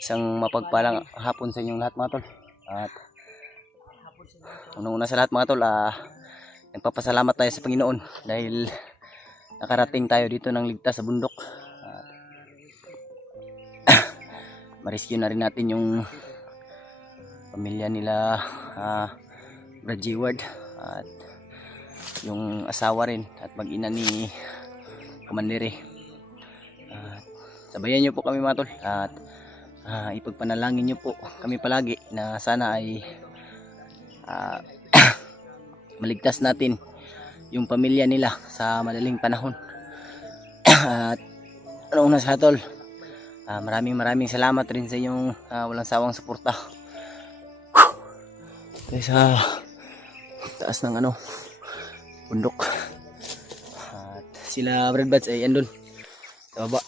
Isang mapagpalang hapon sa inyong lahat mga tol. At unang-una sa lahat mga tol, nagpapasalamat tayo sa Panginoon dahil nakarating tayo dito ng ligtas sa bundok. Ma-rescue na rin natin yung pamilya nila Brad Jeward at yung asawa rin at mag-ina ni Comandere. Sabayan nyo po kami mga tol at ipagpanalangin nyo po kami palagi na sana ay maligtas natin yung pamilya nila sa madaling panahon. At ano una sa tol, maraming salamat rin sa inyong walang sawang suporta sa taas ng bundok. At sila Brad Bats ay andun sa baba,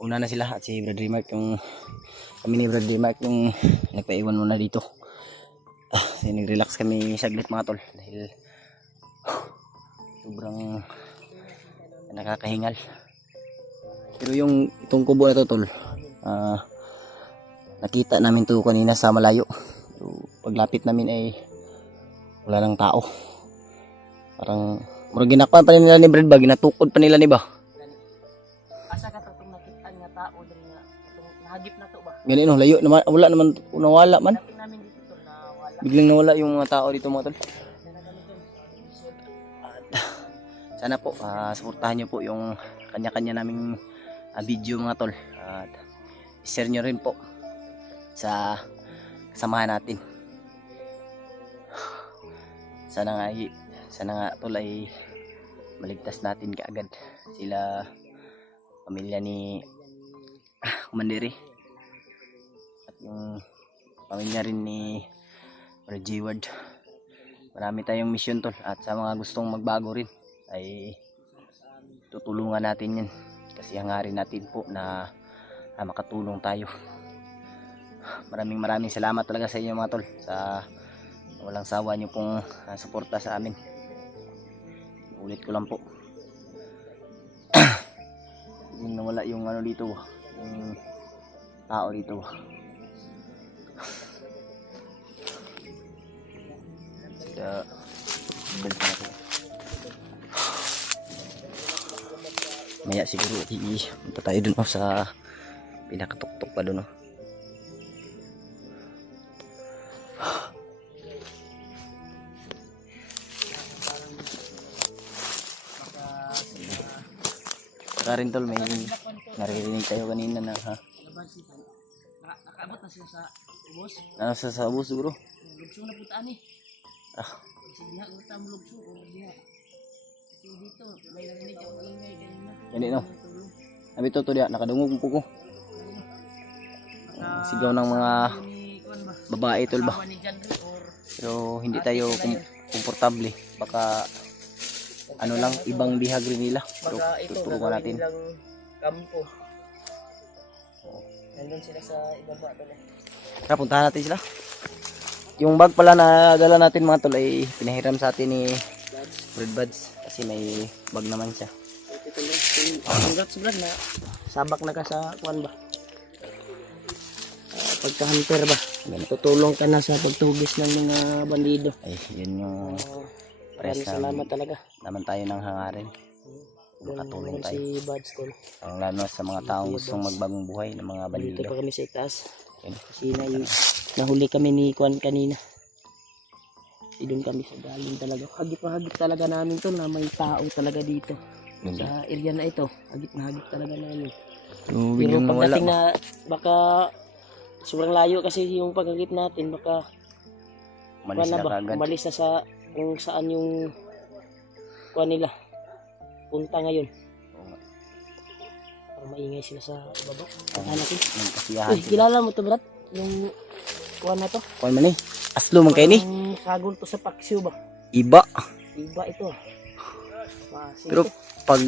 una na sila at si Brad Remark kami ni Brad Remark yung nagpaiwan muna dito. Nag-relax kami saglit mga tol dahil sobrang nakakahingal. Pero itong kubo na to tol, nakita namin to kanina sa malayo. So, paglapit namin ay wala nang tao. Parang murag ginakpan pa nila ni Brad ba, ginatukod pa nila ni ba? Asa ka itong nakita nga tao dali nga itong nahagip na to ba? Ganun no, layo naman, wala naman, nawala man. Natin namin dito tol, nawala. Biglang nawala yung mga tao dito mga tol. Sana po suportahan nyo po yung kanya-kanya naming video mga tol at share nyo rin po sa kasamahan natin. Sana nga tol ay maligtas natin kaagad sila pamilya ni Comandere at yung pamilya rin ni Brad Jeward. Marami tayong mission tol at sa mga gustong magbago rin ay tutulungan natin yan kasi hangarin natin po na makatulong tayo. Maraming salamat talaga sa inyo mga tol sa walang sawa nyo pong suporta sa amin. Ulit ko lang po, yung nawala yung dito, yung tao dito. Maya siguro punta tayo dun sa pinakatuktok pa dun. Saka rin tol, may naririnig tayo kanina na Nakaabot na sila sa ubos. sa ubos siguro. Lugsong na putaan eh. Kasi diha ko ta mo lugsong o diha. Kasi dito may narinig ako ingay ganina. Hindi no. Abi to diha nakadungog po ko. Sigaw ng mga babae tol ba. Pero hindi tayo komportable. Baka lang ibang bihag rin nila. Pero tuturuan natin. Kampo. Nandun sila sa ibaba tol. Tara, puntahan natin sila. Yung bag pala na dala natin mga tol ay pinahiram sa atin ni Brad Buds kasi may bag naman siya. Congrats Brad na sabak na ka sa kuan ba? Pagka-hunter ba? Tutulong ka na sa pagtugis ng mga bandido. Ay, yun yung salamat talaga. Naman tayo ng hangarin. Makatulong tayo. Si Buds tol. Ang lalo sa mga taong gustong magbagong buhay ng mga bandido. Dito pa kami sa itaas. Kasi nahuli kami ni Kwan kanina. Doon kami sa galing talaga. Hagip talaga namin to na may tao talaga dito. Sa area na ito. Hagip talaga namin. Pero pagdating na baka sobrang layo kasi yung paghagip natin baka umalis na sa kung saan yung kuha nila punta ngayon. Parang maingay sila sa baba. Kilala mo to Brad? Yung kuha na to? Kuha man eh. Aslo man kayo ni? Sagol to sa paksiw ba? Iba ito. Pero pag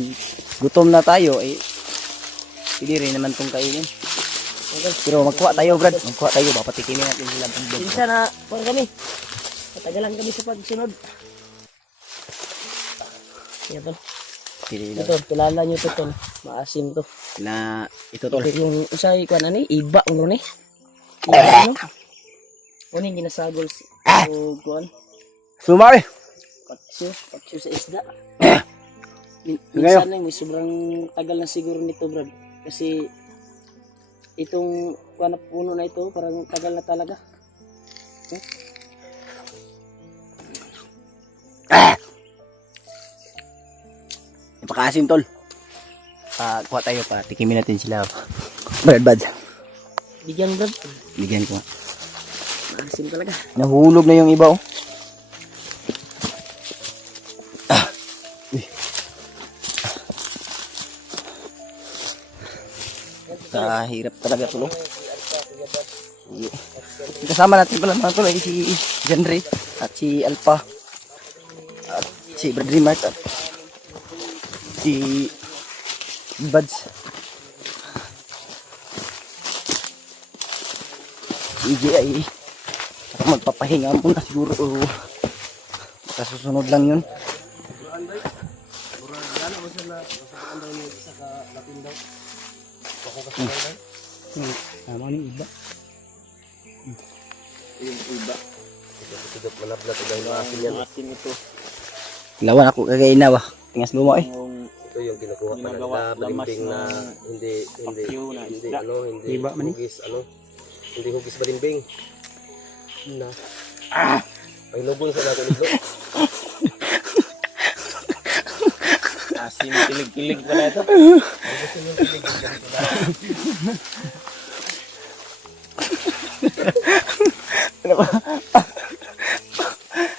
gutom na tayo eh pwede rin naman itong kainin. Pero magkuha tayo Brad. Magkuha tayo ba? Patikimin natin sila. Pinsa na kuha kami. Matagalan kami sa pagsunod. Yan tol. Sila, Ito, kilala nyo to tol. Maasim to. sila, ito tol. Ito yung usay kuan ani, iba ang ron eh. Iba no. Kunin ginasagol o kuan. Sumari! Paksyo sa isda. Ngayon. Minsan lang may sobrang tagal na siguro nito, Brad. Kasi itong kuan na puno na ito, parang tagal na talaga. Napakaasim tol. Kuha tayo pa, tikimin natin sila. Brad. Bigyan, Brad. Bigyan ko. Maasim talaga. Nahulog na yung iba oh. Hirap talaga tulo. Sige. Kasama natin pala mga tuloy si Jenry at si Alpha at si Bradley Mart at si Buds. Sige ay magpapahinga muna siguro. Kasusunod lang yun. Tama ni iba. Yung iba. Tudok malabla to dahil maasin yan. Maasim ito. Lawan ako kagaina ba? Tingas mo eh. Yung Ito yung ginagawa pa ginagawa nila, balimbing na lamas hindi pakyo na hindi isda. hindi Iba man eh. hugis hindi hugis balimbing. Na. Ay lubon sa nato nito. asim kilig-kilig pala ito.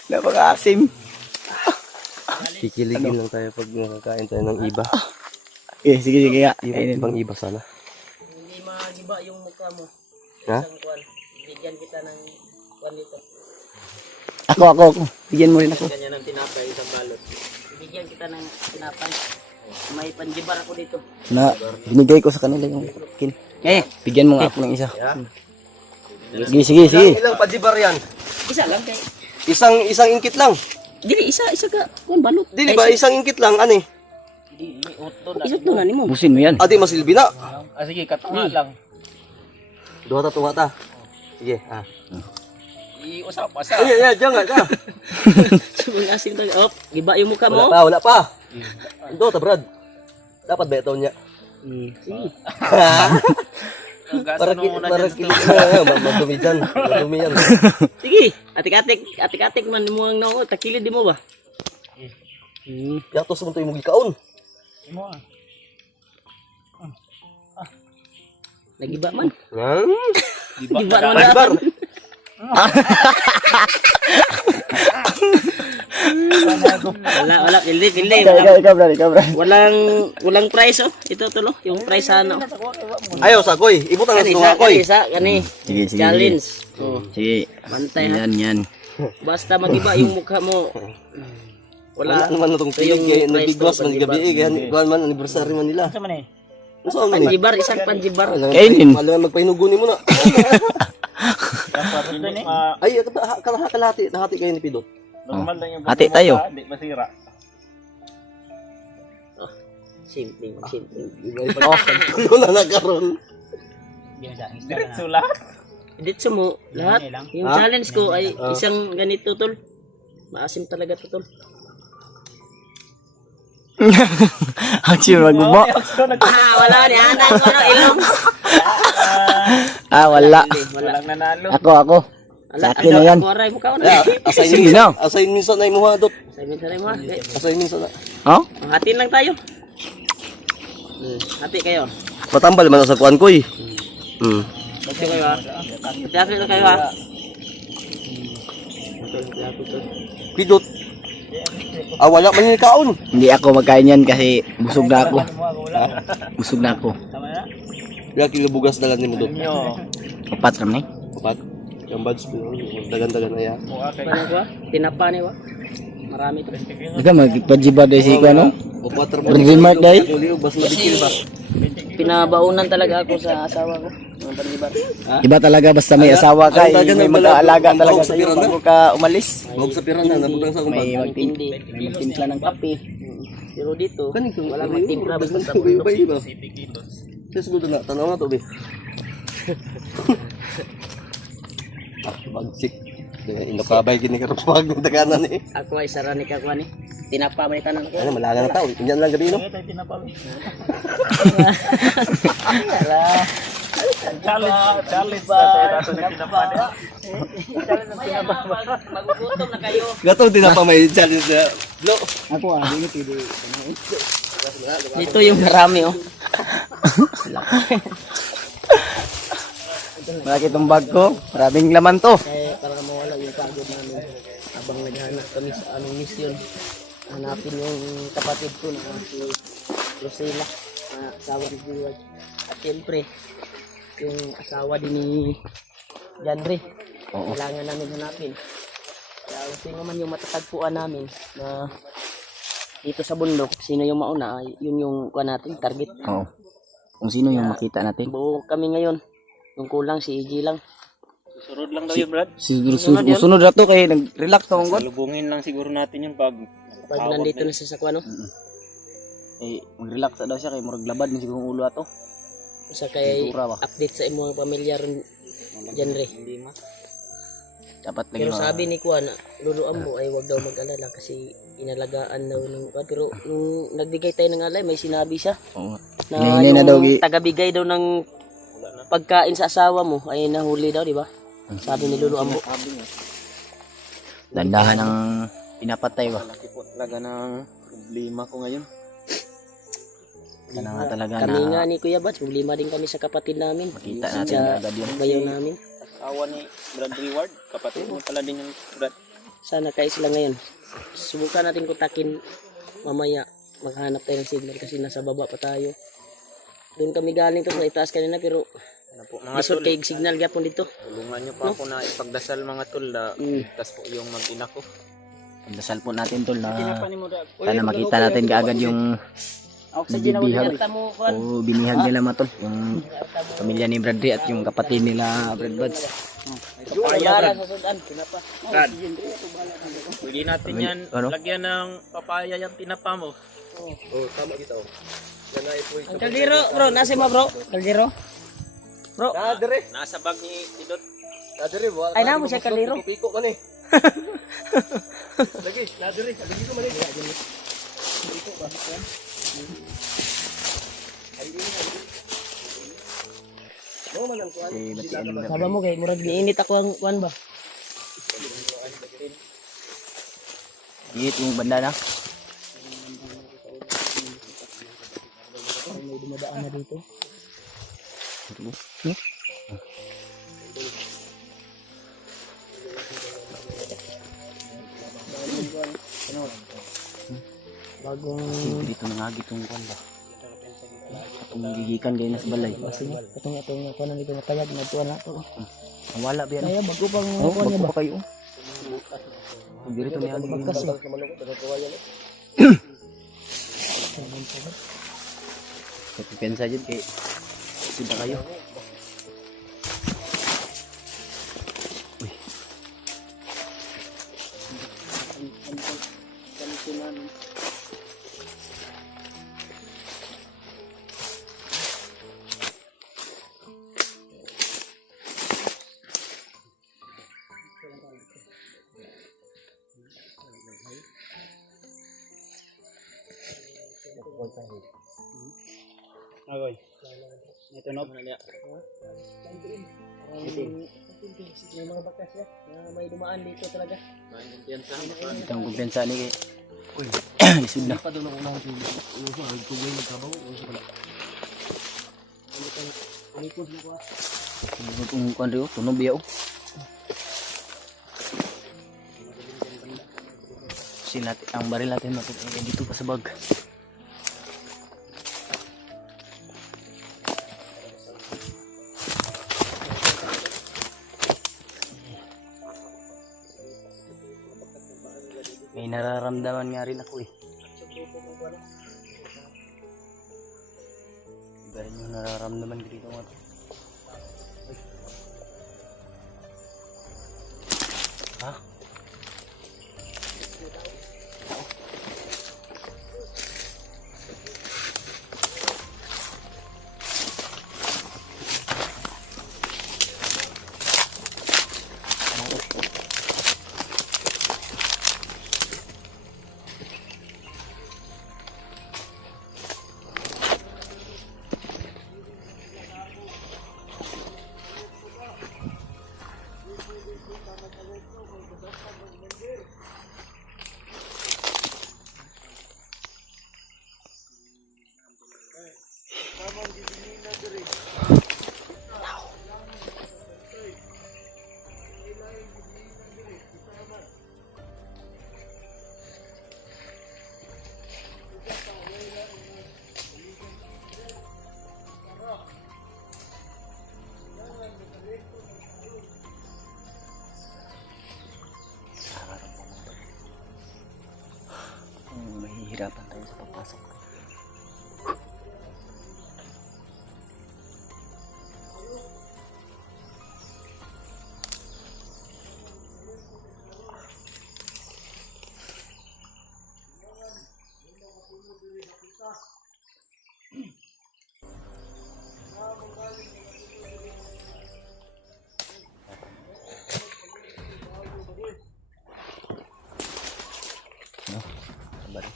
Napakaasim. Kikiligin lang tayo pag nakakain tayo ng iba. Sige nga. Ibang iba sana. Hindi magiba yung mukha mo. Ha? Isang kuan. Bigyan kita ng kuan dito. Ako. Bigyan mo rin ako. Ganyan ng tinapay, isang balot. Bigyan kita ng tinapay. May panjibar ako dito. Na binigay ko sa kanila yung kin. Bigyan mo nga ako ng isa. Sige. Ilang pajibar yan? Isa lang kay. Isang ingkit lang. Dili isa ka kuan balot. Dili ba isang ingkit lang ani? Isa to na nimo. Busin mo yan. Adi masilbi na. Sige, katunga lang. Duha ta. Sige, Iusap pa sa. Jangan ka. Subong asim talaga. Oh, giba yung mukha mo. Wala pa. Duha ta, Brad. Dapat ba ito niya? Sige. Para madumi dyan. Madumi yan. Sige. Atik-atik man mo ang nao. Takilid di mo ba? Yatos mo ito yung mugikaon. Nagiba man. Hmm? Giba man Pajibar. Wala, pildi. Ikaw, Brad. Walang price oh. Ito tulo, yung price ano. Ayaw sa koy. Ibutang Kani sa isa, mga koy. kani. Sige. Challenge. Oh, Sige. bantay ha. Yan. Basta magiba yung mukha mo. Wala Wala. naman na itong Ito yung tilig. Kaya price nabigwas to, man gabi. Kaya kuhan man, anniversary man nila. Sa man eh. Saan man eh? Panjibar, isang panjibar. Kainin. Alam magpahinuguni mo na. Ay, kalahati kayo ni Pidot. Normal lang yung Hati tayo. Hindi masira. Simple. Ano na nagkaroon? Diretso lahat. Dito mo, lahat. Yung Ha? challenge ko ay isang ganito tol. Maasim talaga to tol. Actually, magbubo. Wala ni anang ano ilong. Wala. Hindi, wala. Walang nanalo. Ako. Sa akin na yan. Waray mo ka na. Sige na. Assign minsan na imuha, Dot. Sabi mo ha. Assign minsan na. Oh? Hatiin lang tayo. Hati kayo. Patambal man sa kuan koy. Hati kayo ha. Hati na kayo ha. Pidot. Wala man yung kaon. Hindi ako magkain yan kasi busog na ako. Busog na ako. Kaya kilubugas na lang ni mo, Dot. Kapat ram na Kapag yung buds, dagan-dagan na yan. Paano ko ha? Tinapa niyo ha. Marami to. Ika magpajiba dahil si ano? Upatar mo. Bradley Mart dahil. Bas mabikil ba? Pinabaunan talaga ako sa asawa ko. Mga panibar. Iba talaga basta may asawa ka, Ang taga may ng mag-aalaga ang talaga bahog sa sa'yo pirana. bago ka umalis. Huwag sa pirana, nabutang sa May kumpag. magtimpla ng kape. Pero dito, Kaning kung wala ano mang yun, timpla basta sa Ubay, bundok. ubay, ba? 7 kilos. Sa siguro na, tanaw na to, be. Bagsik. Inakabay gini karapag ng daganan eh. Ako ay sarani ka kuan eh. Tinapa may tanan ko. Ano, malaga na tao. Kunyan lang gabi, no? Kaya tayo tinapal. Ala. Challenge sa tayo nato na tinapal. Magugutom na kayo. Gato din na pa may challenge na. Blo. Ako hindi pwede. Dito yung marami oh. Malaki itong bag ko. Maraming laman to. Kaya para mawala yung pagod namin habang naghahanap kami sa anong mission. Hanapin yung kapatid ko na si Rosela, na asawa ni Diwad. At siyempre, yung asawa din ni Janre. Oo. Kailangan namin hanapin. Kaya kung sino man yung matatagpuan namin na dito sa bundok, sino yung mauna, yun yung kuha natin, target. Oo. Kung sino yung makita natin. Buo kami ngayon. Yung kulang si EG lang. Susunod lang daw yun, Brad. Sunod na to kay nag-relax to ang god. Salubungin lang siguro natin yun pag Pag nandito na sa sakwa, no? Eh, mag-relax na daw siya kay murag labad ni siguro ulo ato. Sa kay Sigura ba? update sa imong pamilya ron genre. Dapat lagi Pero mga- sabi ni Kuan, Lolo Ambo ay wag daw mag-alala kasi inalagaan daw ng Kuan. Pero nung nagbigay tayo ng alay, may sinabi siya Oo. na Hinahinay na yung daw, tagabigay daw ng pagkain sa asawa mo ay nahuli daw, di ba? Sabi ni Lolo Ambo. Dandahan ng pinapatay ba? Malaki po talaga ng problema ko ngayon. Sana nga talaga Kami nga na ni Kuya Bats, problema din kami sa kapatid namin. makita natin Sa agad yun. bayaw namin. Asawa ni Brad Reward, kapatid mo pala din yung Brad. Sana kais lang ngayon. Subukan natin kontakin mamaya. Maghanap tayo ng signal kasi nasa baba pa tayo. Doon kami galing to sa itaas kanina pero Ano po mga lisod tol, kay signal gyapon dito. tulungan nyo pa ako na ipagdasal mga tol na tas po yung mag-ina ko. Pagdasal po natin tol na Tinapani mo Brad. sana makita natin kaagad yung nagbibihag Tamo kuan. o binihag nila mga tol. Yung pamilya ni Bradley at yung kapatid nila Brad Buds. Para sa sudan, kinapa. Brad, pwede natin yan Ano? lagyan ng papaya yung tinapa mo. Oh, tama kita, oh. Yan na ito. Ang kaldero, bro, nasa mo bro? Kaldero. Bro, Dire. Nasa bag ni Tidot. Dire, wala. ay namo siya kaldero. Piko man eh. Lagi, dire. Lagi ko man eh. Eh, batian mo na. Saba mo kay murag niinit ako ang kuan ba? Hit yung banda na. May dumadaan na dito. Bagong Dito na nga gitong kwan ba. Itong gigikan kayo na sa balay. sige, katong kuan dito matayag na tuwa na to. Ang wala ba yan? Kaya bago pang Oh, kuan niya ba? magpo kayo. Dito ni Agi. Magkas ba? Sa pipensa dyan kay sida kayo. Uy. Okay. Ito no. May mga bakas ya, na may dumaan dito talaga. Ito ang kumpensa ni kay. Uy. Lisod na. Pa doon ako na ito. Ano sa tubig magtrabaho? Alikod mo ko. Kung kwan rin, tunog biyaw. Kasi natin, ang baril natin matutunan dito pa sa bag. May nararamdaman nga rin ako eh. Iba rin yung nararamdaman ko dito mga to. Ha? sa pagpasok. No? Sabari.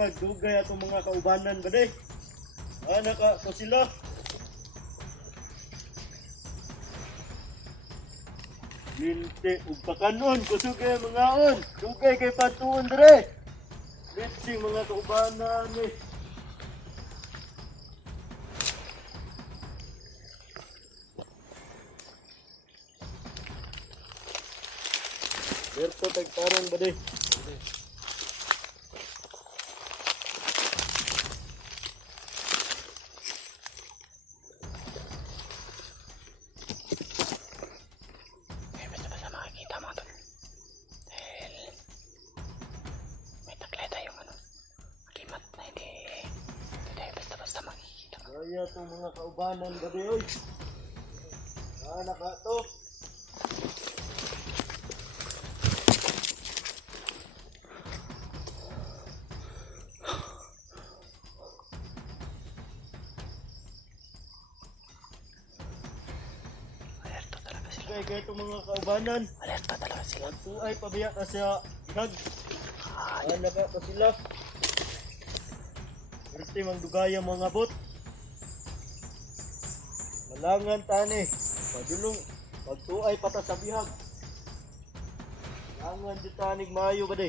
Magdugay atong mga kaubanan ba de? Anak ka to sila. Minti ug pakanon kusugay mga on. Dugay kay patuon dire. Letsi mga kaubanan ni. Berto tagtarong ba de? Kaya itong mga kaubanan ba di oy? Anak ka to. Alerto talaga sila. Kaya itong mga kaubanan. Alerto talaga sila. Ito ay pabiya ka sa ihag. Anak ka to sila. Berti magdugaya mga bot. Malangan tani, padulong, pagtuay pata sa bihag. Malangan di tanig maayo ba de?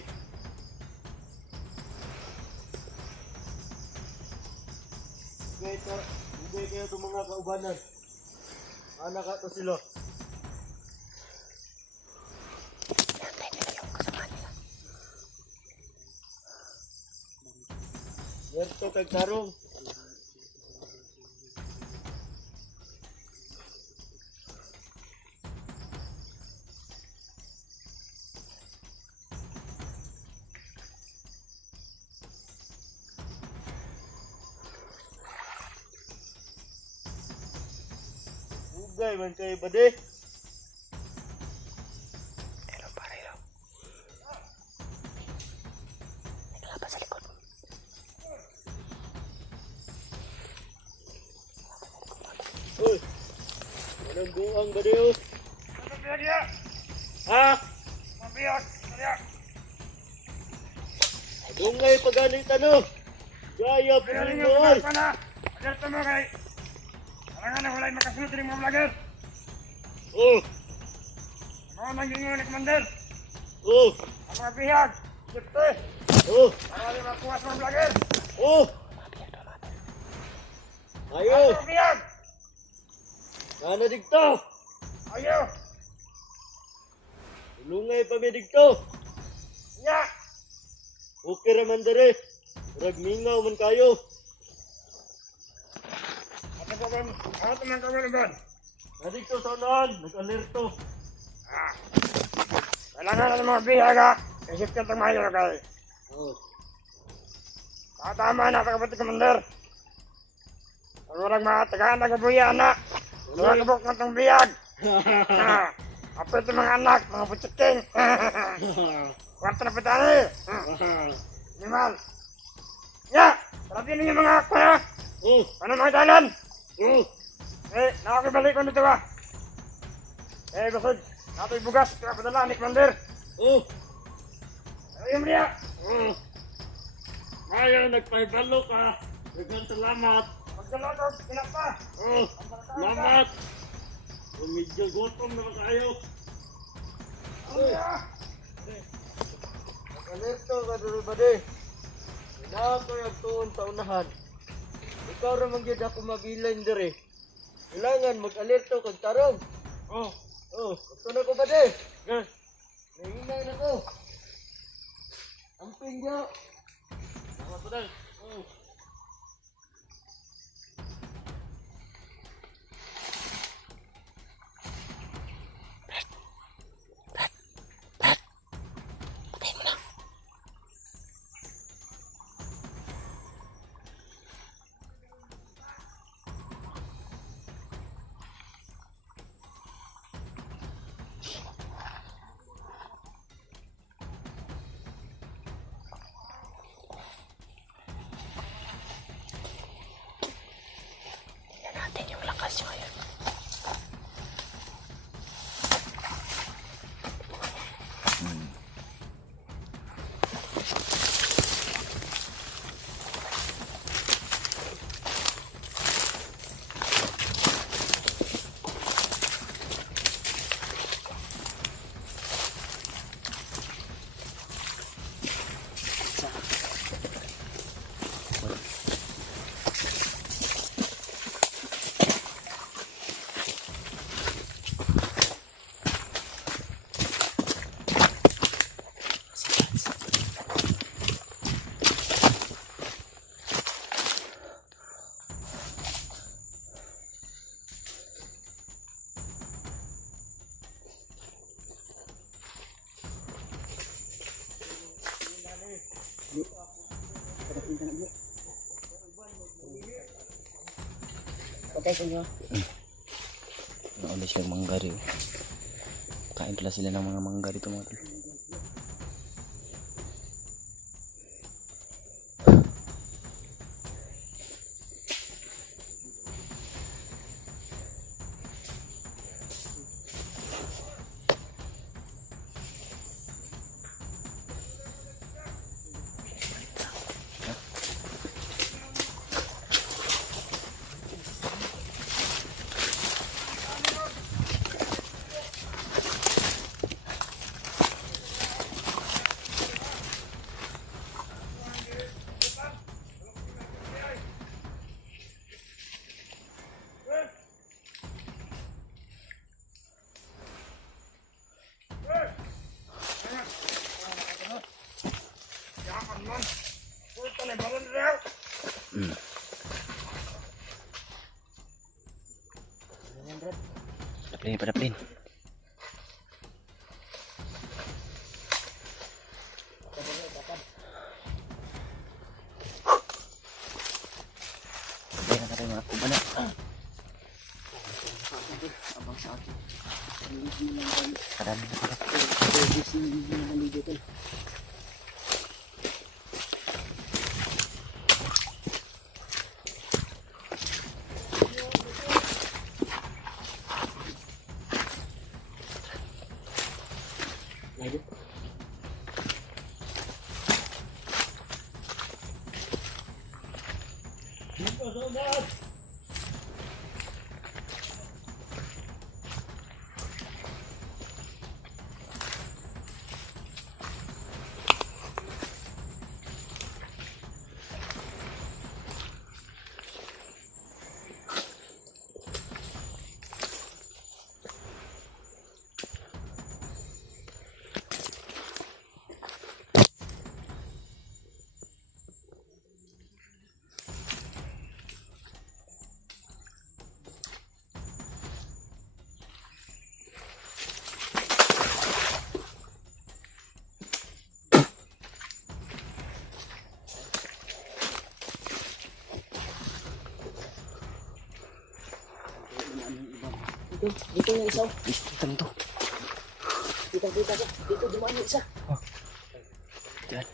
Ugay kayo itong mga kaubanan. Anak ka to sila. Nantay nila yung kasama nila. Yerto kag tarong. Ugay man kayo ba de? Pero pare raw. May kalaban sa likod. Uy! Anong buang ba de oh? Ha? Dungay paganing tanong. Gaya po rin mo oy. Alerto mo kay. Alangan na walay makasunod rin mga vlogger. Oh! Mga nangingon ni Commander. Oh! Ang mga bihag. Siyempre. Oh! Para rin makuha sa mga vlogger. Oh! Ayo! Ang mga bihag. Nana digto! Ayaw. Ulungay pa may digto! Nya. Okay raman dere. Murag mingaw man kayo. Ato po ba? Ano ito mga kawalugan? Nadigto sa unahan. Nag-alerto. Kailangan na ng mga bihag ha. Isip ka itong mayo kay. Oh. Tama na ito kapatid Commander. Pag walang mga tagahan na kabuya na. Walang kabuk na itong bihag. Apa itu mga anak, mga puciking. Kwarta na pitani. Limal. Ya, sarapin ninyo mga ako ya. Oh! Ano mga dalan? Oh! Nakakibalik ko nito ba? Basod, nato'y bugas, kaya padala ni Commander. Oh! Ayun niya. Oh! Kaya nagpahibalo ka. Daghang salamat. Magdalagog, kinapa. Oh, salamat. Medyo gutom na kayo. Alerto ka dito ba di? Kailangan ko yung tuon sa unahan. Ikaw ramang yun ako mabilan dire. Kailangan mag-alerto kag tarong. Oh, Oh, ito na ko ba di? yes. Nahinay na ko. Amping niyo. Salamat po dahil. Oh. Natin yung lakas nyo ngayon. Patay ko nyo. Nauli silang manggari. Kain pala sila ng mga mangga dito mga tol. Padaplin. Pagay na tayo mga kubana. Abang sa akin. Kadami na pala. Gusto nyo naligo tol. Ayun. Dito yung isa. Istitang to. Kita ko. Dito dumaan yung isa. Diyan.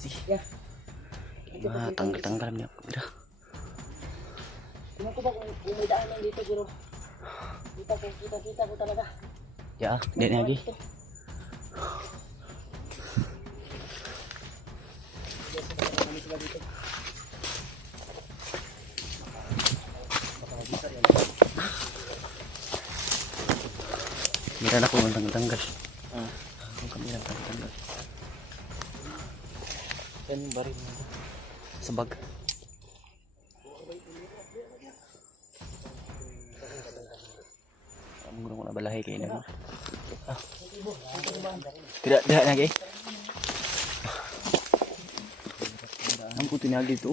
Sige. Yeah. Tanggal-tanggal niya. Mira. Tingnan ko ba kung may daan lang dito, pero kita ko talaga. Ya, hindi lagi. sila dito. Meron ako ng tanggal. Ang kamera ng tanggal. Yan yung baril mo. Sa bag. Ang gulo ko na balahay kayo na. Tidak lagi. Ang puto niya dito.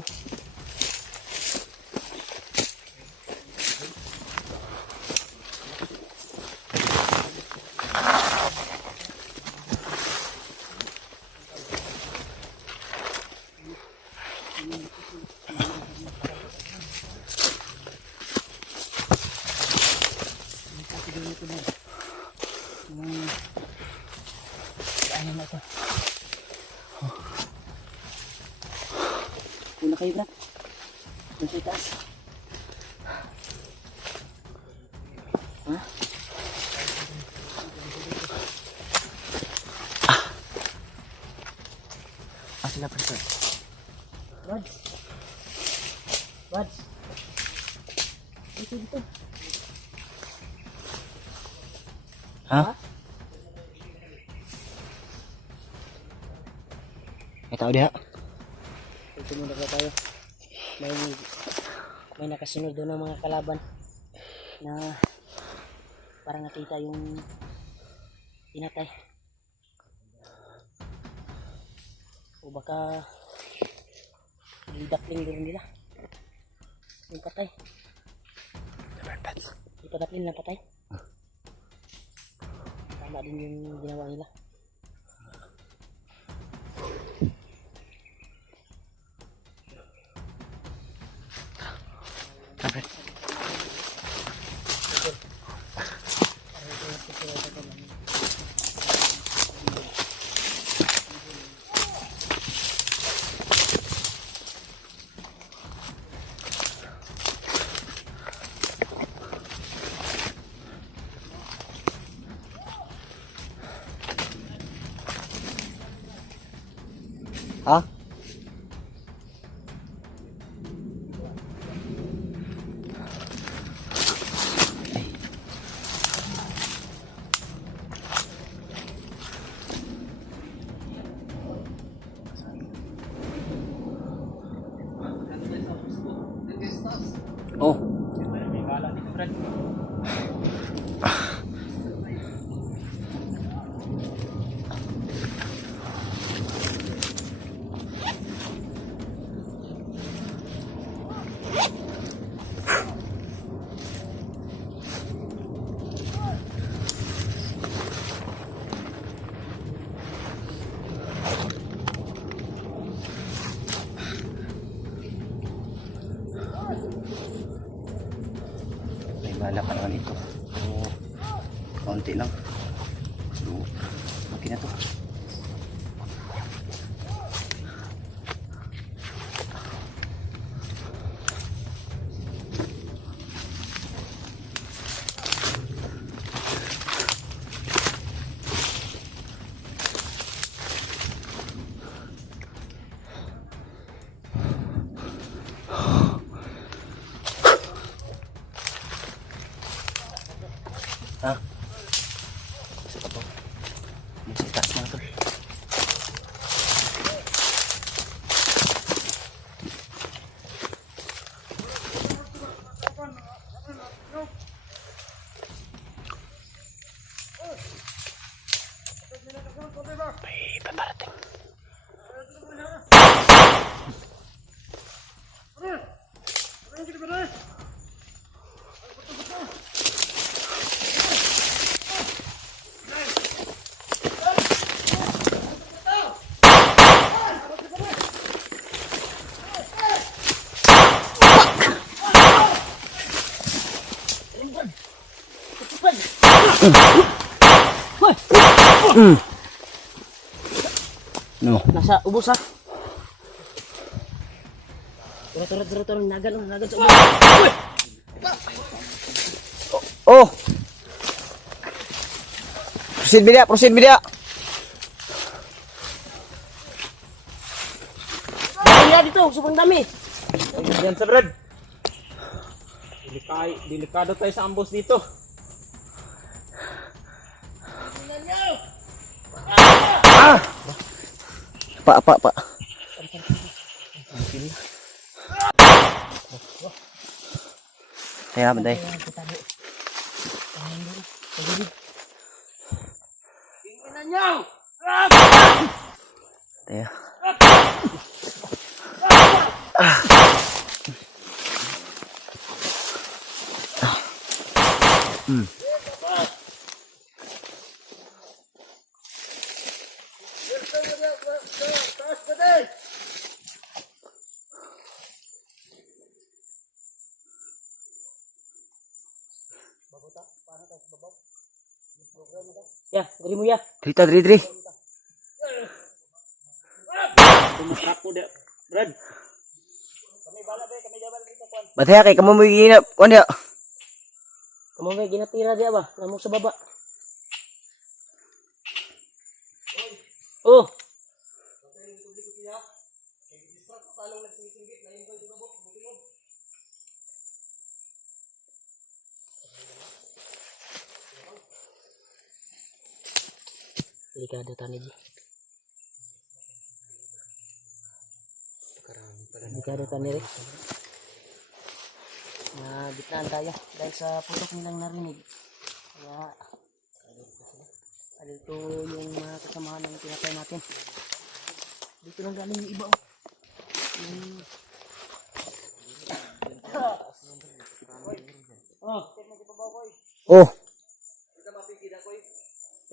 Ano na ito? Una kayo, Brad. Doon sa itaas. Ha? Sila person. Brad. Brad. Dito, dito. Ha? May tao diha. Sumunod na tayo. May nakasunod doon ng mga kalaban na parang nakita yung pinatay. O baka idapling din nila yung patay. Ipadapling na patay. Tama din yung ginawa nila. Ha? Oh. May bala pa naman ito. So, kaunti lang. So, okay na to. Ha? Isa pa to. May sa taas mga tol. May paparating. No. Nasa ubos ha. Turo, nagal sa ubos. Oh. Proceed media. Dali dito. sobrang dami. Yan sa Brad. Delikado tayo sa ambos dito. Pa. Kaya banday. Kaya. Ya, dari mo ya. Diri. Tumakak ko dia. Brad. Bataya kay kamu mo ginap. Kuan dia. Kamu may ginatira dia ba? Namo sa baba. Oh. Delikado tani ji. Delikado tani rin. Gitnaan tayo dahil sa putok nilang narinig. Kaya dito yung mga kasamahan ng tinatay natin. Dito lang galing yung iba. Oh.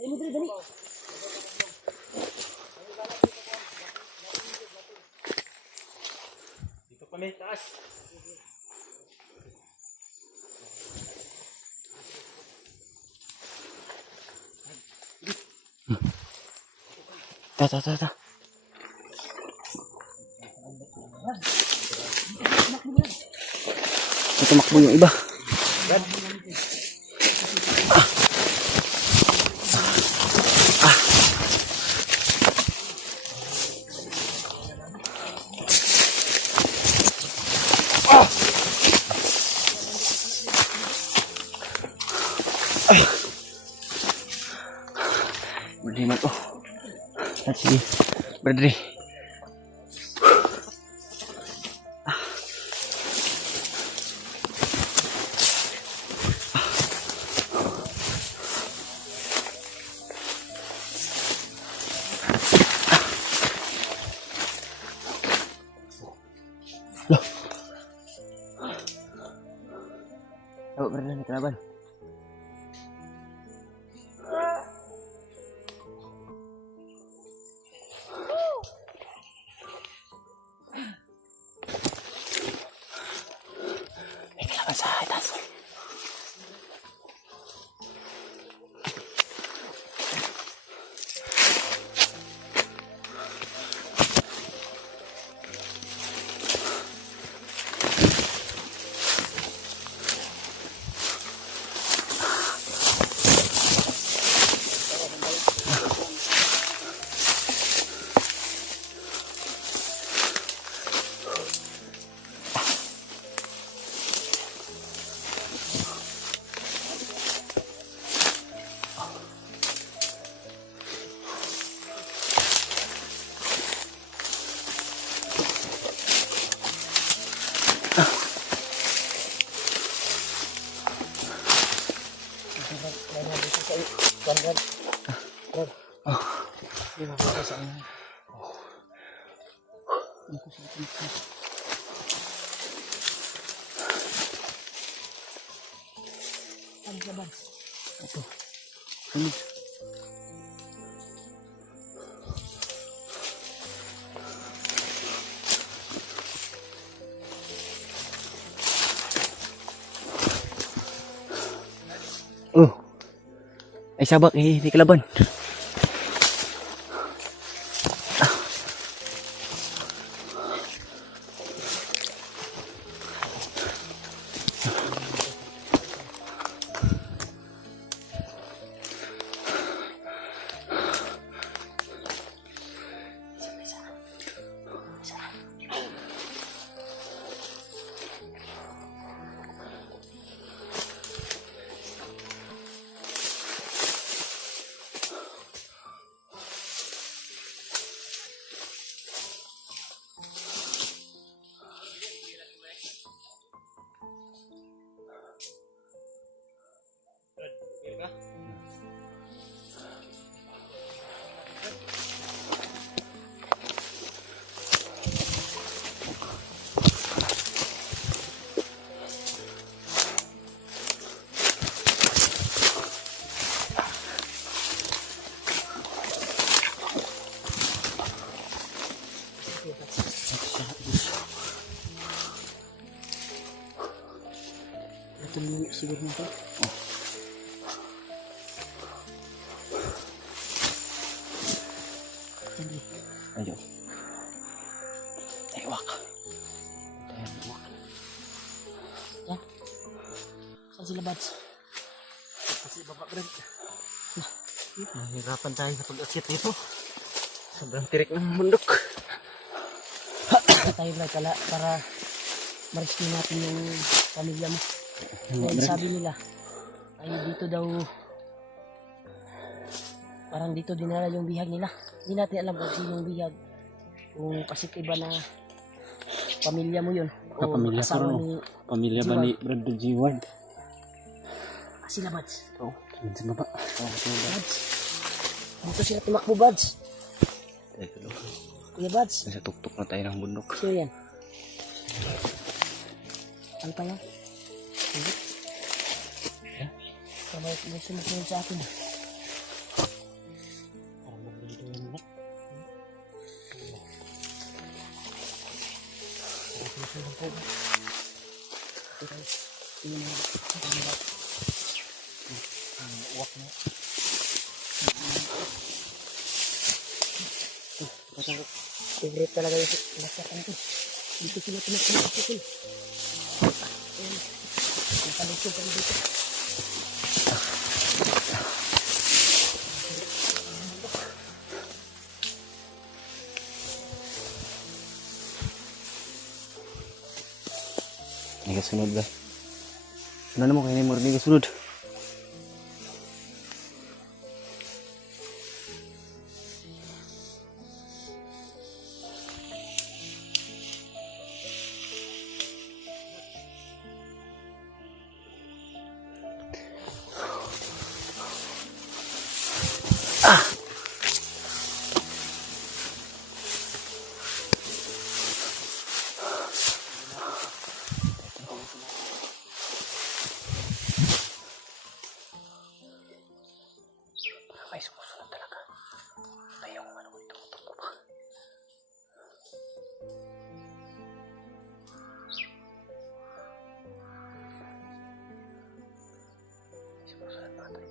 Dali. Dito kami taas. Ta. Tumakbo yung iba. Berdiri man. Oh. Sige. Berdiri. Loh. Tahu berenang di kelaban. Sa atas. Oh. Ay sabak eh, di kelaban. Ito na siguro na ito. Ayun. Taywak. Taywak. Yan. Saan sila, Bads? Kasi baba Brad. Nahihirapan tayo sa pag-akit nito. Sobrang tirik ng bundok. Ito tayo, Brad, para ma-rescue natin yung pamilya mo. Dahil sabi nila, ay dito daw, parang dito dinala yung bihag nila. Hindi natin alam kung sinong bihag. Kung kasi iba na pamilya mo yun. O Pamilya ko asawa rin, ni Pamilya ba ni Brother G-Ward? sila, Bads. Oo. Sa baba. Bads. Dito sila tumakbo, Bads. Teka lang. Kuya Bads. Nasa tuktok na tayo ng bundok. So yan. Ano pa yan? Sabay mo sumusunod sa akin. Parang magbili doon na. Sumusunod po ba? Ito tayo. Tingnan mo. Ang uwak mo. Favorite talaga yung masakan ko. Dito sila tumakbo. Nakalusog kami dito. Nagasunod ba? Ano naman kayo ni Mor? Nagasunod. May sumusunod talaga. Ito yung ano ko ito. Tutok ko ba? May sumusunod ba ito?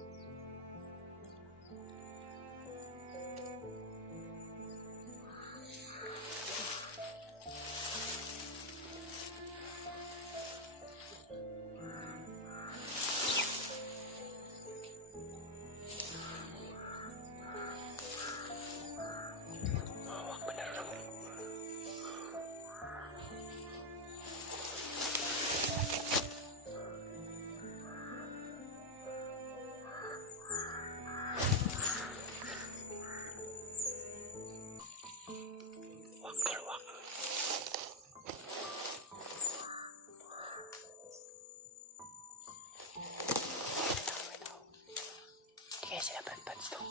Kaya sila Brad to.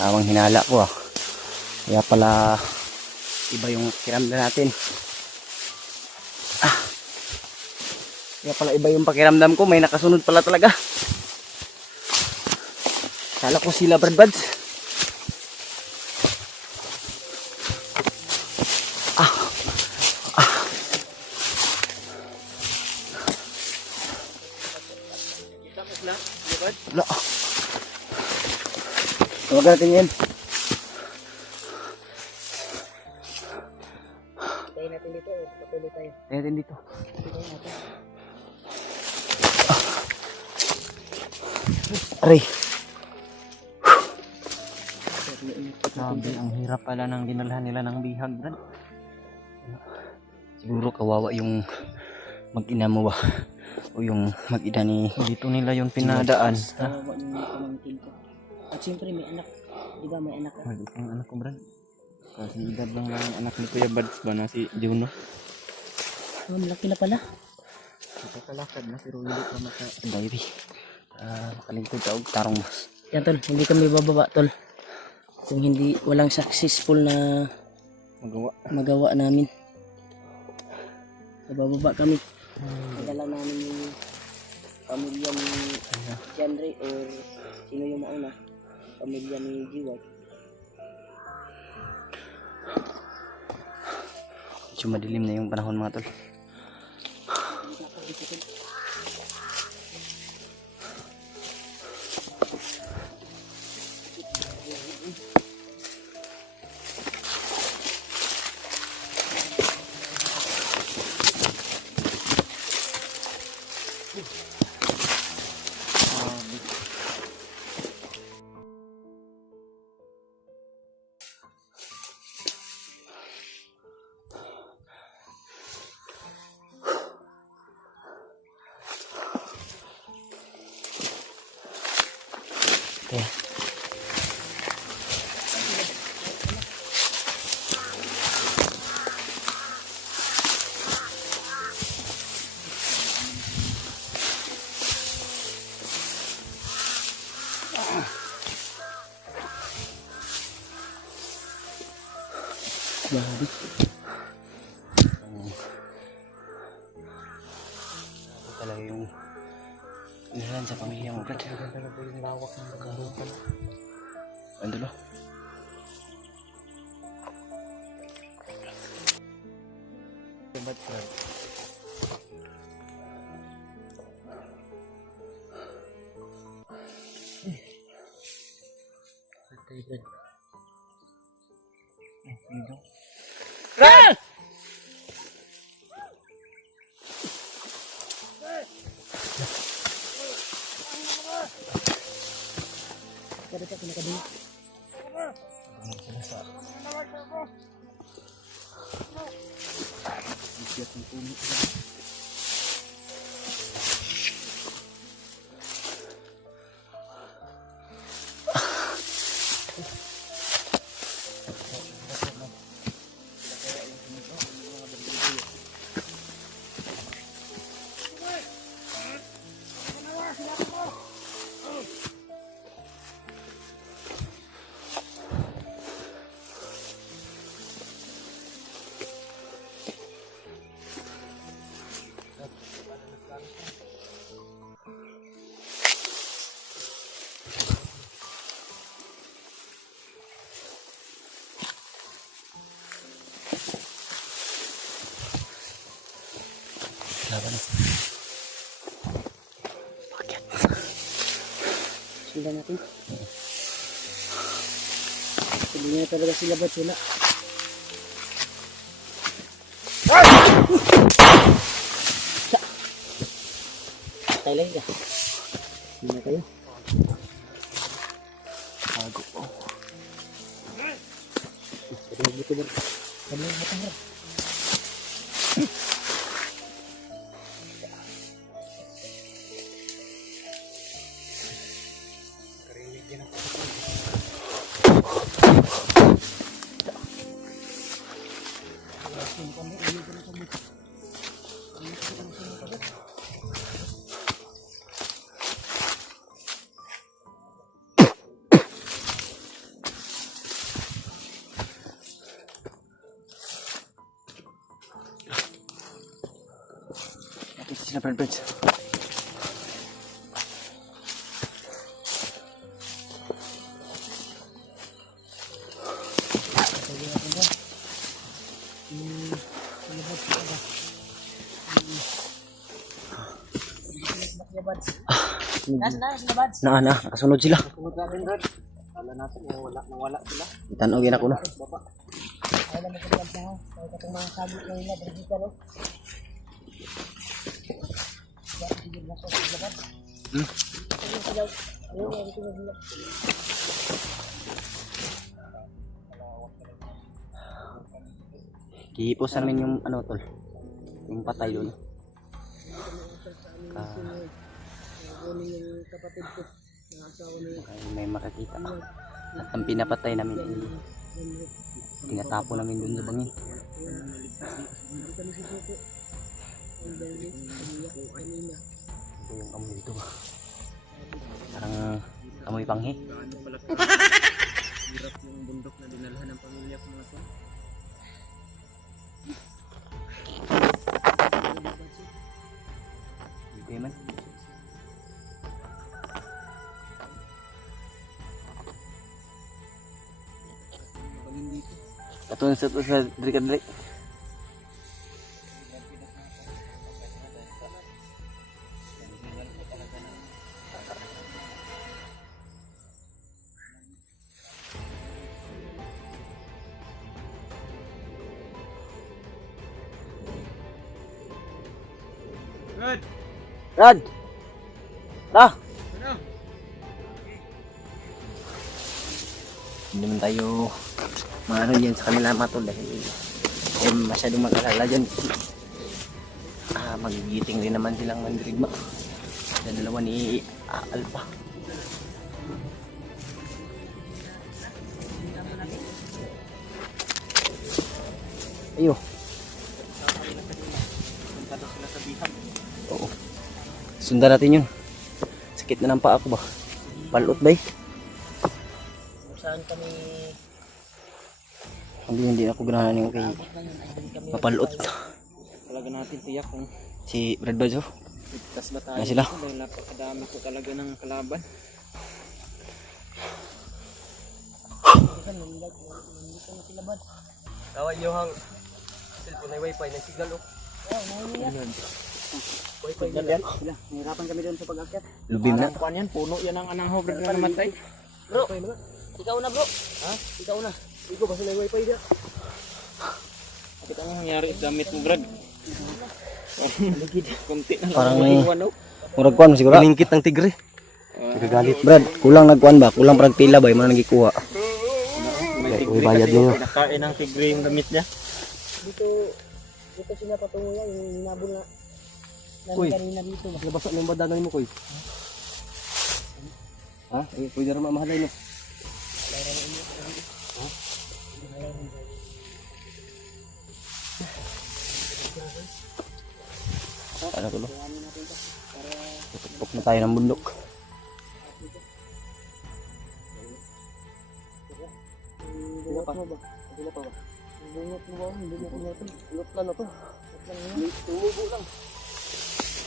Tamang hinala ko ah. Kaya pala iba yung pakiramdam natin. Kaya pala iba yung pakiramdam ko. May nakasunod pala talaga. Kala ko sila Brad Buds. Wala. Huwag natin yan. Tayo natin dito. Patuloy tayo. Tayo natin dito. Aray. Sabi, ang hirap pala ng dinalhan nila ng bihag, Brad. Siguro kawawa yung mag-ina mo ba. O yung mag-ida ni dito nila yung pinadaan. Ha? Kawawa yung pamangkin ko. At siyempre may anak. Di ba may anak ka? Maliit ang anak ko, Brad. Kasi edad lang lang ang anak ni Kuya Bads ba na si Juno. Oh, malaki na pala. Nakakalakad na pero hindi pa maka-diary. Makalingkod ka og tarong boss. Yan tol, hindi kami bababa tol. Kung hindi, walang successful na magawa namin. Bababa kami. Padala namin yung pamilya ni Janre or sino yung mauna. Pamilya ni Jiwat. Medyo madilim na yung panahon mga tol. Okay. Grabe. Ito talaga yung nilan sa pamilya mo, Brad. Ito talaga yung lawak ng karupan. Ano ba? Kada ka pinakadungo. Laban na. Sundan natin. Hindi na talaga sila ba't sila? Patay lagi ka. Hindi na kayo. Bago. Oh. Pero buto ba? Kami ang hatang ra. Ito sila, Brad. Na, nakasunod sila. Kala natin nawala sila. Itanogin ako no. Alam mo kung lang ha. Kaya katong mga sabit na nila, bergita no? Kihipos namin yung ano tol. Yung patay doon. yung kapatid ko. Nakasawa na yung Kaya may makakita. At ang pinapatay namin ay tinatapo namin dun sa bangin. hindi kami susuko. Ang dali, umiyak ko kanina. Ito yung amoy dito ba? Parang amoy panghi. Hirap yung bundok na dinalhan ng pamilya ko mga tol. Hindi man. Atun sa diri ka diri. Rad! Ra! Hindi naman tayo maano yan sa kanila matol dahil masyadong mag-alala dyan. Magigiting rin naman silang mandirigma. Sa dalawa ni Alpha. Ayo. Oo. Sundan natin yun. Sakit na ng paa ko ba? Palot ba eh? Kung saan kami Hindi ako ganahan yung kay mapalot. Talaga natin tiyak kung Si Brad Bajo. ligtas ba tayo Na sila? dito dahil napakadami ko talaga ng kalaban. Kawan nyo hang cellphone ay wifi na signal oh. Wifi na yan. nahirapan kami doon sa pag-akyat. Lubim na. Kuan yan, puno yan ang anang Brad na namatay. Bro, ikaw na bro. Ha? Ikaw na. Ikaw basta na wifi dia. Bakit ang nangyari sa damit mo Brad? Kunti na lang. Parang iwan, oh. murag kuan siguro. Piningkit ng tigre. Nagagalit. Brad, kulang nagkuan ba? Kulang parang pila ba? Yung mga nagikuha. May Uy, bayad niyo. Nakain ng tigre yung damit niya. Dito sila patungo yan, yung hinabol na Uy. kanina dito. Mas nabasa na yung badanoy mo koy. Ha? Eh, pwede rin mamahalay no. Ano tulo? Tutok na tayo ng bundok. Bungot mo ba? Bungot mo ba? Bungot mo natin. Bungot lang ako. Tumubo lang.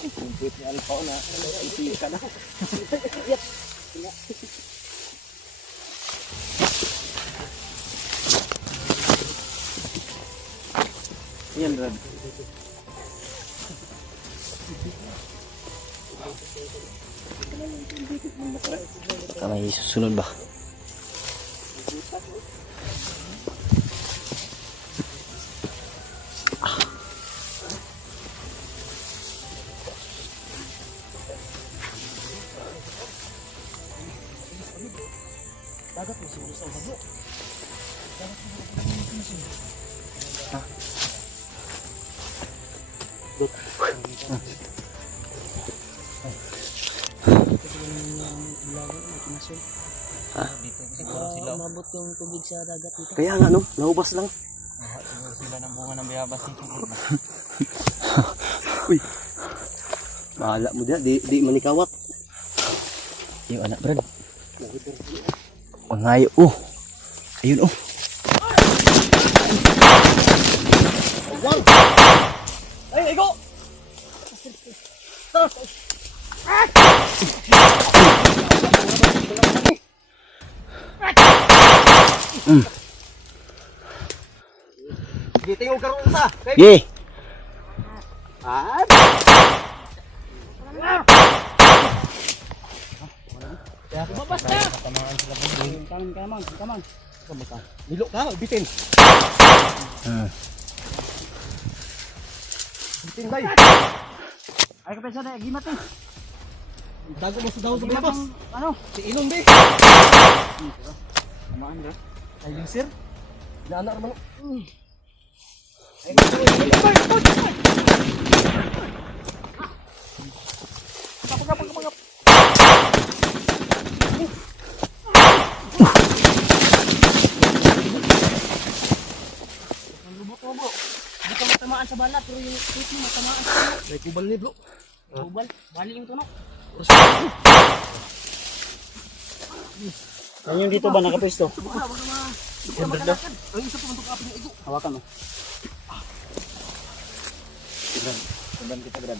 Kumpit ni Alpha na. Iti ka na. Yan, Brad. Baka may susunod ba? Dagat mo siguro sa babo. Umabot yung tubig sa dagat dito. Kaya nga no, naubas lang. Siguro sila ng bunga ng bayabas nito. Bahala mo dia, di manikawat. Yung anak, Brad. Ang ngayo. Oh. Ayun, oh. Ay, go. Gitingog karon sa. Ye. Ah. Nilo ka, bitin. Bitin bay. Ay kapesa na, gimat eh. Dago mo sa daw sa boss. Ano? Si Ilong be. Kumaan ba? Ay, sir. Naanak man. Hindi ka matamaan sa bala, pero yung tweet mo matamaan sa tunog. May kubal ni bro. Kubal, bali yung tunog. Yan yung dito ba nakapwesto? Wala, wag ka ma... Hindi ka makalakan. Ang isa pa man kapin ng igo. Hawakan mo. Sundan kita, Brad.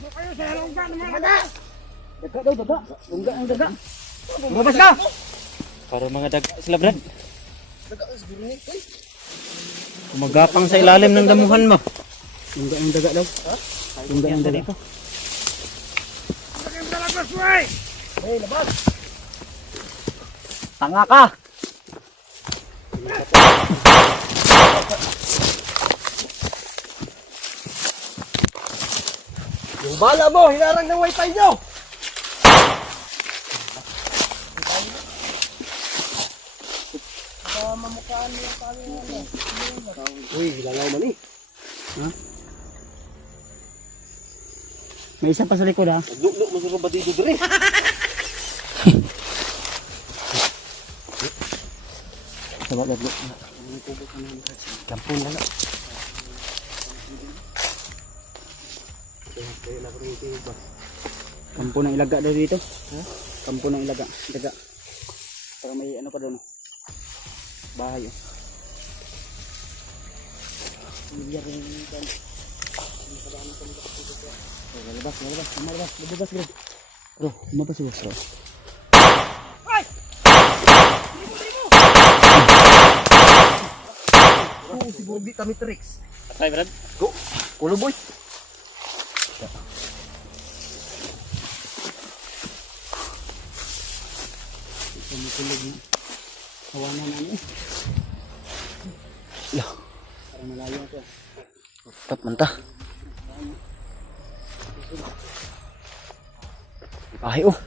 Kayo sa lungga ng mga daga! Daga daw, daga. Lungga ang daga. Lumabas ka! Para mga daga sila, Brad. Kumagapang sa ilalim ng damuhan mo. Lungga ang daga daw. Lungga ang daga. Tanga ka! Yung bala mo, hinarang ng wifi nyo! Uy, hilangaw man eh. May isa pa sa likod ha. Nagluklo mo sa batido dre. Sabag ladlo. Kampun lang na. Kampo ng ilaga daw dito. Kampo ng ilaga. Daga. Para may ano pa doon. Bahay oh. Lalabas, lalabas, lalabas, lalabas, bro. Bro, lumabas si boss, bro. Oo, si Bobby kami tricks. Patay, Brad. Go, kulo boy. Tumukulog na. Kawanan na ano eh. Parang malayo ito. Tap manta. Ay, oh.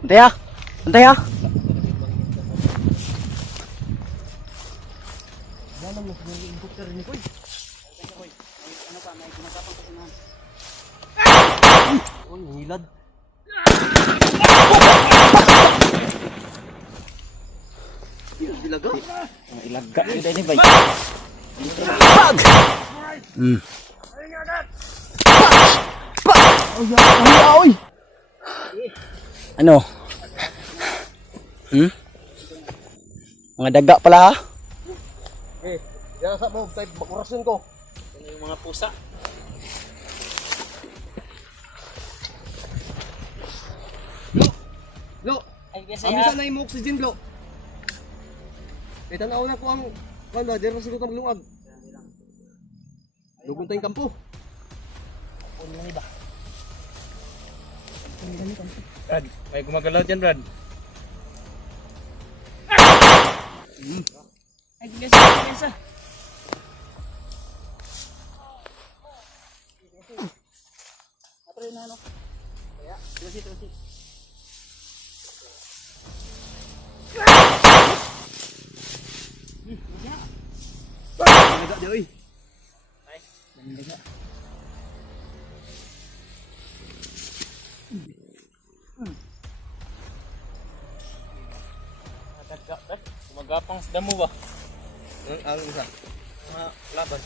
Antay ha. Antay ha. Oh, nangilad. Ilaga. Ang ilaga yun din ba? Pag! Oy! Ano? Mga daga pala ha? Eh, yan sa mo, tayo bakurasin ko. Yung mga pusa. Lo, Ay, kasi amisa na yung oxygen, Lo. Eh, tanaw na ko ang, kano, dyan na sigot ang lungag. Lugon tayong kampo. Brad, may gumagalaw dyan, Brad. Ay, gasa. Daga, di oy. Daga, Brad. Kumagapang sa damo ba? Ang isa. Mga laban.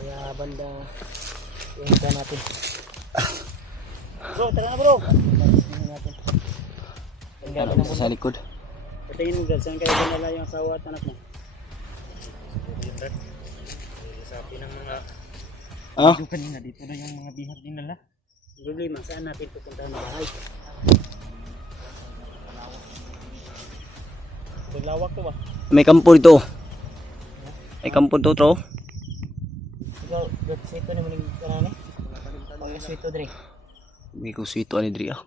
Kaya banda yung natin. Bro, tara na bro. Ano sa likod? Patingin mo Brad, saan kayo dinala yung asawa at anak mo? Sabi ng mga Ah? Kanina dito na yung mga bihag dinala. Problema, saan natin pupuntahan ng bahay? Naglawak to ba? May kampo dito. May kampo dito, tro. Ikaw, dot sito naman yung kanani. Pag sito dre. May kusito ani diri ah.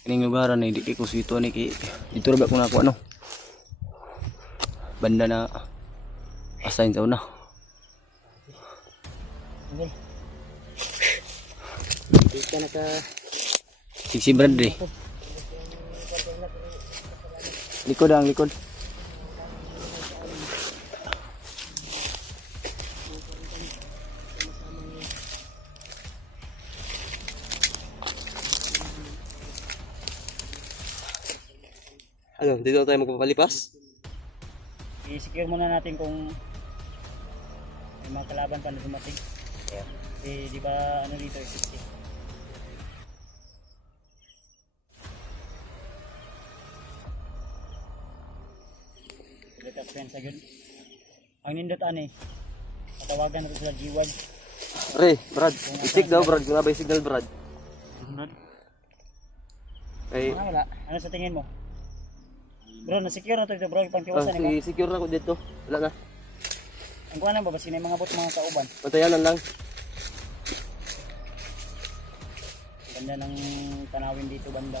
Kining lugar ni di kay kusito ni kay dito ra ba ko nako ano. Banda na assign sa una. Di ka naka... Si Bradley. Likod ang likod. Ano, dito tayo magpapalipas? I-secure muna natin kung may mga kalaban pa na dumating. Di ba ano dito, safety. Let's friends agad. Ang nindot ani, patawagan natin sila G1. Re, Brad. Isig daw, Brad. Kung nabay signal, Brad. Ay, Wala. Ano sa tingin mo? Bro, na-secure na ito bro, ipangkiwasan mo. secure na ko dito. Wala na. Ang kuhanan ba, basin mga bot mga kauban. Pantayanan lang. Ganda ng tanawin dito banda.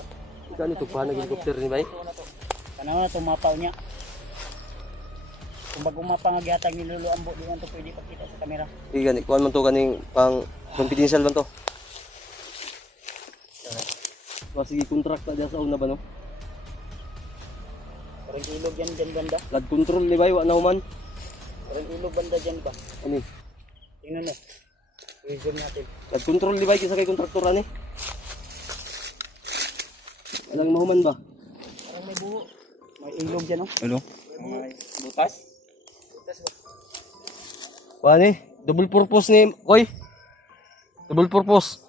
Ikaw nito pa, nag-helicopter ni Bay? Tanaw na tumapaw niya. Kung bagong mapa nga gihatag ni Lolo Ambo, di man to pwede pakita sa kamera. Hindi gani, kuhan man to kaning pang confidential man to. Sige, contract na dyan sa una ba no? Parang ilog yan dyan banda. Flood control ni Bay, wala na human. Parang ilog banda dyan ba? Ano? Tingnan mo. I-zoom natin. Flood control ni Bay, kisa kay kontraktor ani. Walang mahuman ba? Parang may buho. May ilog dyan oh. Ano? May butas. Kuhan eh, double purpose ni, oy. Double purpose.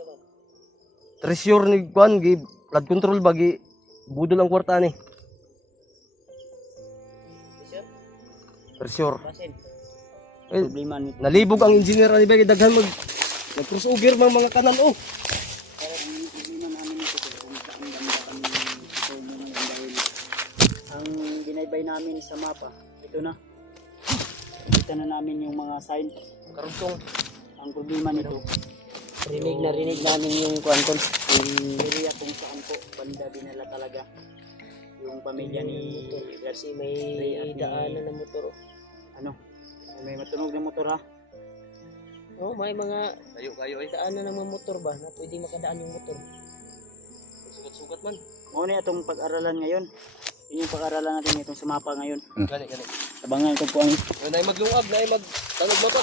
Treasure ni kuhan, flood control bagi budol ang kwarta ni. Treasure. Basin. Eh, Problema ni nalibog ang engineer ni Bay, daghan crossover mga kanan oh. ang ginaybay namin sa mapa, ito na. Kita na namin yung mga sign. Karugtong. Ang problema nito, Rinig namin yung kwanton. yung area kung saan po banda dinala talaga yung pamilya ni Kasi may Ray at ni- daanan ng motor. ano, may matunog na motor ha. Oh, may mga Tayo kayo eh. daanan ng mga motor ba na pwede makadaan yung motor. Sugat-sugat man. Muna itong pag-aralan ngayon. Yun yung pag-aralan natin itong sumapa ngayon. Gani. Tabangan ko po ang Nay maglungag, nay magtanog mapa.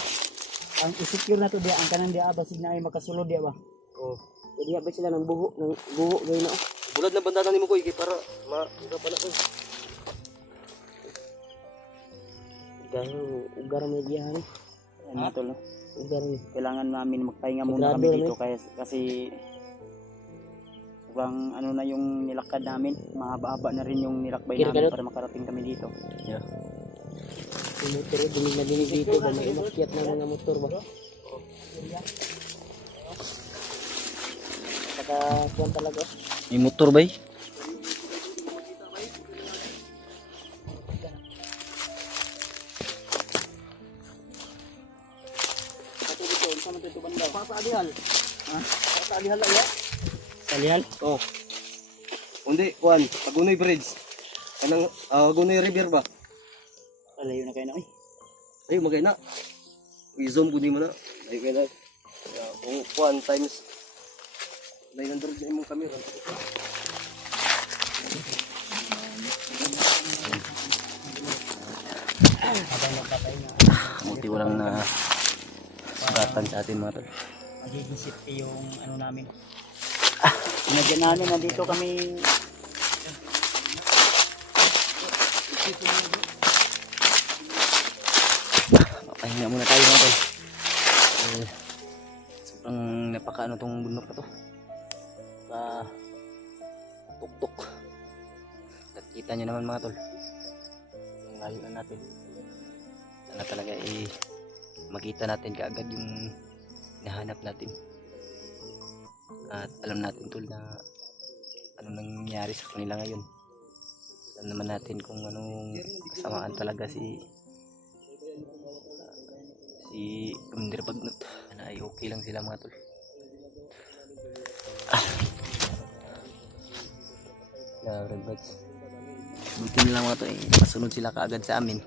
ang isecure na to dia, ang kanan dia basig na ay makasulod dia ba. Oh. Pwede ba sila ng buho gayun na. Bulad na banda nimo ko kay para ma-uga pa na ko. Dahil ugar may diyan. Ano na tol, no? Ugar ni. Kailangan namin magpahinga muna Sigurado, kami dito kasi sobrang ano na yung nilakad namin, mahaba-haba na rin yung nilakbay Kira namin ka, para makarating kami dito. Yung motor dinig na dinig dito ba may umakyat na mga motor ba? Saka kuwan talaga. May motor bay. Ato dito, unsa man to banda? Pasalihal. Ha? Pasalihal ya. Salihal? Oh. Undi kuan, Agunoy Bridge. Kanang Agunoy River ba? Alayo na kayo na. Ay, Ay magay na. I-zoom ko mo na. Ay kay na. Kung kuan times 900 na imong camera. Buti walang na sugatan sa atin mga tol. magiging safety yung ano namin. Sinadya namin, nandito kami. Pahinga muna tayo mga tol. ang napakaano tong bundok na to. Tuktok. At kita nyo naman mga tol. Ang layo na natin. Sana talaga makita natin kaagad yung hinahanap natin. At alam natin tol na ano nangyayari sa kanila ngayon. Alam naman natin kung anong kasamaan talaga si Commander Bagnot. Sana ay okay lang sila mga tol. Red Buds. Buti nila mga to masunod sila kaagad sa amin.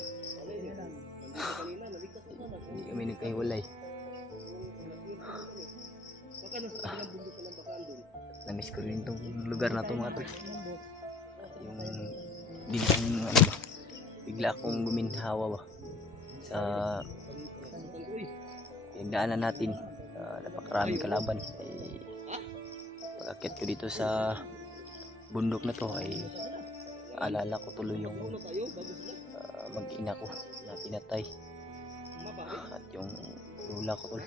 Hindi kami nagkahiwalay. Namiss ko rin itong lugar na to mga tol. Yung biglang ano ba, bigla akong guminhawa ba sa pinagdaanan natin. Napakaraming kalaban. Pag-akit ko dito sa bundok na to ay alala ko tuloy yung mag-ina ko na pinatay at yung lula ko tol.